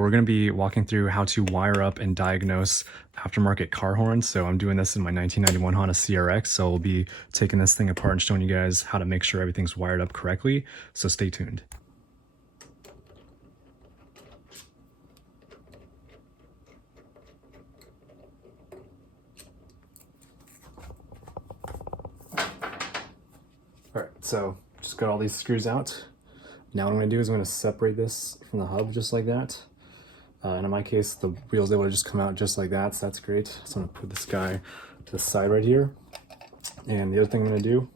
We're going to be walking through how to wire up and diagnose aftermarket car horns. So I'm doing this in my 1991 Honda CRX. So we'll be taking this thing apart and showing you guys how to make sure everything's wired up correctly. So stay tuned. All right, so just got all these screws out. Now what I'm going to do is I'm going to separate this from the hub just like that. And in my case, the wheel's able to just come out just like that, so that's great. So I'm gonna put this guy to the side right here. And the other thing I'm gonna do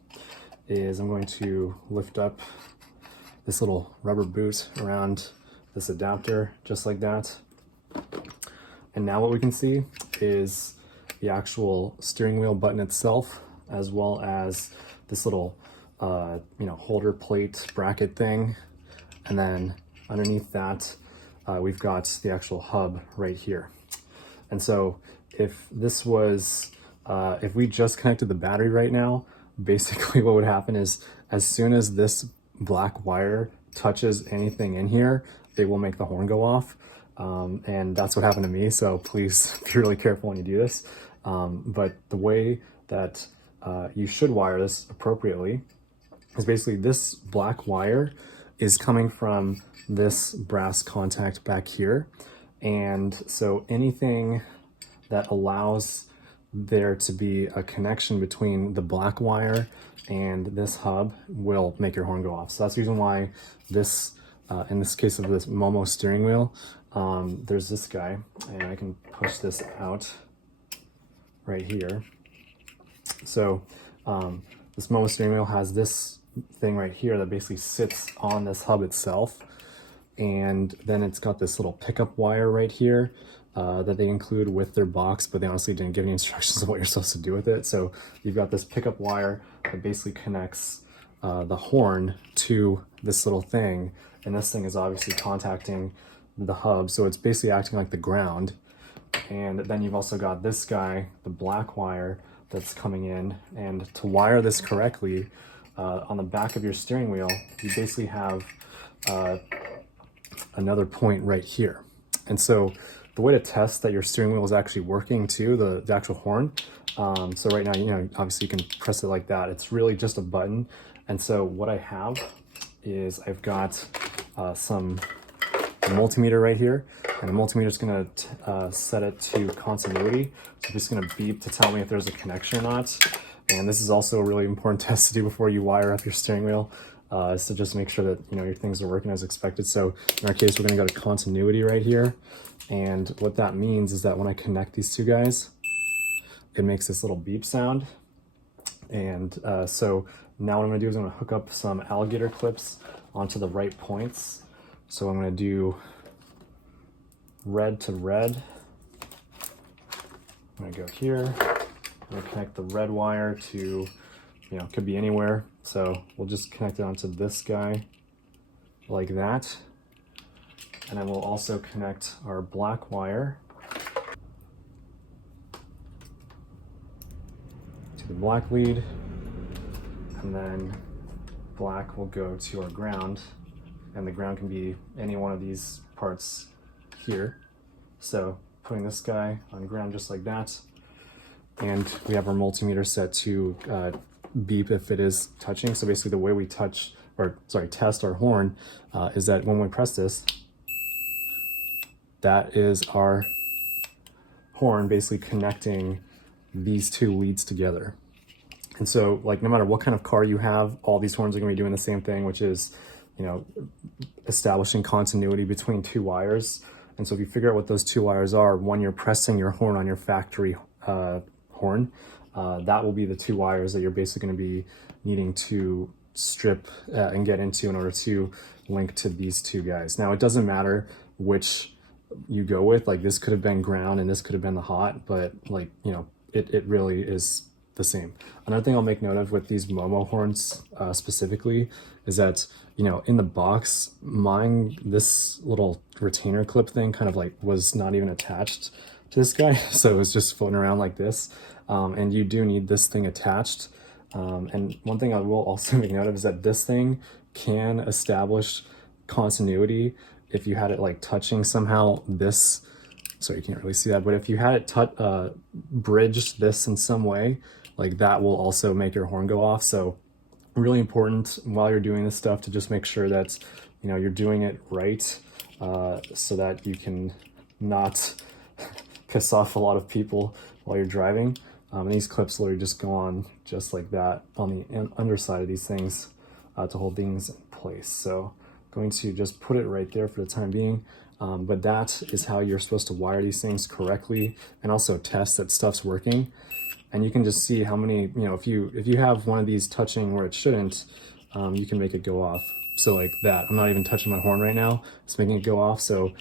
is I'm going to lift up this little rubber boot around this adapter, just like that. And now what we can see is the actual steering wheel button itself, as well as this little, holder plate bracket thing. And then underneath that, we've got the actual hub right here. And so if this was, if we just connected the battery right now, basically what would happen is as soon as this black wire touches anything in here, it will make the horn go off. And that's what happened to me. So please be really careful when you do this. But the way that you should wire this appropriately is basically this black wire is coming from this brass contact back here. And so anything that allows there to be a connection between the black wire and this hub will make your horn go off. So that's the reason why this, in this case of this Momo steering wheel, there's this guy, and I can push this out right here. So this Momo steering wheel has this thing right here that basically sits on this hub itself. And then it's got this little pickup wire right here that they include with their box, but they honestly didn't give any instructions of what you're supposed to do with it. So you've got this pickup wire that basically connects the horn to this little thing. And this thing is obviously contacting the hub. So it's basically acting like the ground. And then you've also got this guy, the black wire that's coming in. And to wire this correctly, on the back of your steering wheel, you basically have another point right here. And so the way to test that your steering wheel is actually working too, the actual horn. So right now, obviously you can press it like that. It's really just a button. And so what I have is I've got some multimeter right here, and the multimeter is going to set it to continuity. So I'm just going to beep to tell me if there's a connection or not. And this is also a really important test to do before you wire up your steering wheel. Is to just make sure that your things are working as expected. So in our case, we're going to go to continuity right here, and what that means is that when I connect these two guys, it makes this little beep sound. And so now what I'm going to do is I'm going to hook up some alligator clips onto the right points. So I'm going to do red to red. I'm going to go here. I'm going to connect the red wire to, could be anywhere. So we'll just connect it onto this guy like that. And then we'll also connect our black wire to the black lead. And then black will go to our ground. And the ground can be any one of these parts here. So putting this guy on ground just like that. And we have our multimeter set to beep if it is touching. So basically the way we test our horn is that when we press this, that is our horn basically connecting these two leads together. And so no matter what kind of car you have, all these horns are going to be doing the same thing, which is establishing continuity between two wires. And so if you figure out what those two wires are, when you're pressing your horn on your factory horn, that will be the two wires that you're basically going to be needing to strip and get into in order to link to these two guys. Now, it doesn't matter which you go with. This could have been ground and this could have been the hot, but it really is the same. Another thing I'll make note of with these Momo horns specifically is that, in the box, this little retainer clip thing kind of was not even attached to this guy. So it was just floating around like this. And you do need this thing attached. And one thing I will also make note of is that this thing can establish continuity if you had it like touching somehow this, sorry, you can't really see that, but if you had it bridged this in some way, like that will also make your horn go off. So really important while you're doing this stuff to just make sure that, you know, you're doing it right, so that you can not piss off a lot of people while you're driving. And these clips literally just go on just like that on the underside of these things to hold things in place. So going to just put it right there for the time being. But that is how you're supposed to wire these things correctly, and also test that stuff's working. And you can just see how many, you know, if you have one of these touching where it shouldn't, you can make it go off. So like that, I'm not even touching my horn right now, it's making it go off. So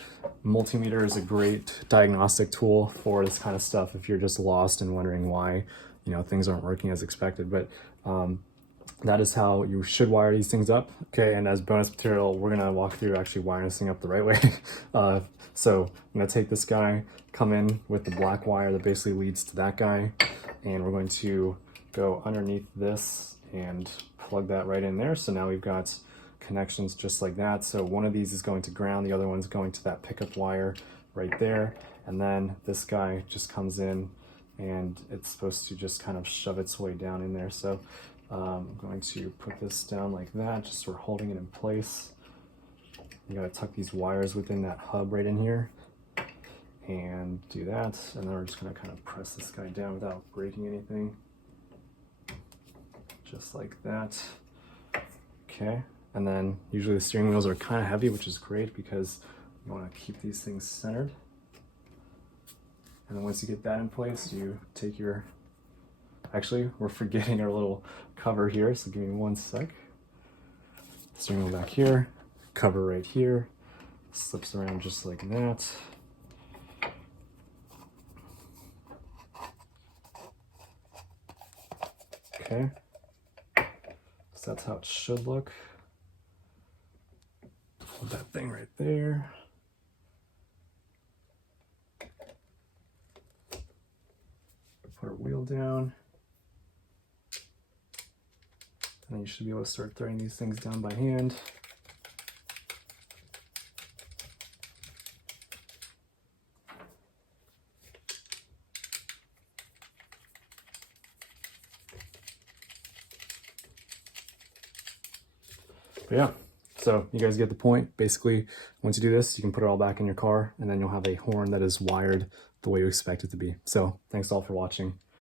multimeter is a great diagnostic tool for this kind of stuff if you're just lost and wondering why, you know, things aren't working as expected. But that is how you should wire these things up. Okay, and as bonus material, we're gonna walk through actually wiring this thing up the right way. So I'm gonna take this guy, come in with the black wire that basically leads to that guy, and we're going to go underneath this and plug that right in there. So now we've got connections just like that. So one of these is going to ground, the other one's going to that pickup wire right there. And then this guy just comes in and it's supposed to just kind of shove its way down in there. So I'm going to put this down like that, just sort of holding it in place. You gotta tuck these wires within that hub right in here and do that. And then we're just gonna kind of press this guy down without breaking anything. Just like that. Okay. And then usually the steering wheels are kind of heavy, which is great because you want to keep these things centered. And then once you get that in place, you take your, actually, we're forgetting our little cover here, so give me one sec. Steering wheel back here, cover right here, slips around just like that. Okay, so that's how it should look. Hold that thing right there. Put our wheel down. And then you should be able to start throwing these things down by hand. But yeah, so you guys get the point. Basically, once you do this, you can put it all back in your car, and then you'll have a horn that is wired the way you expect it to be. So thanks all for watching.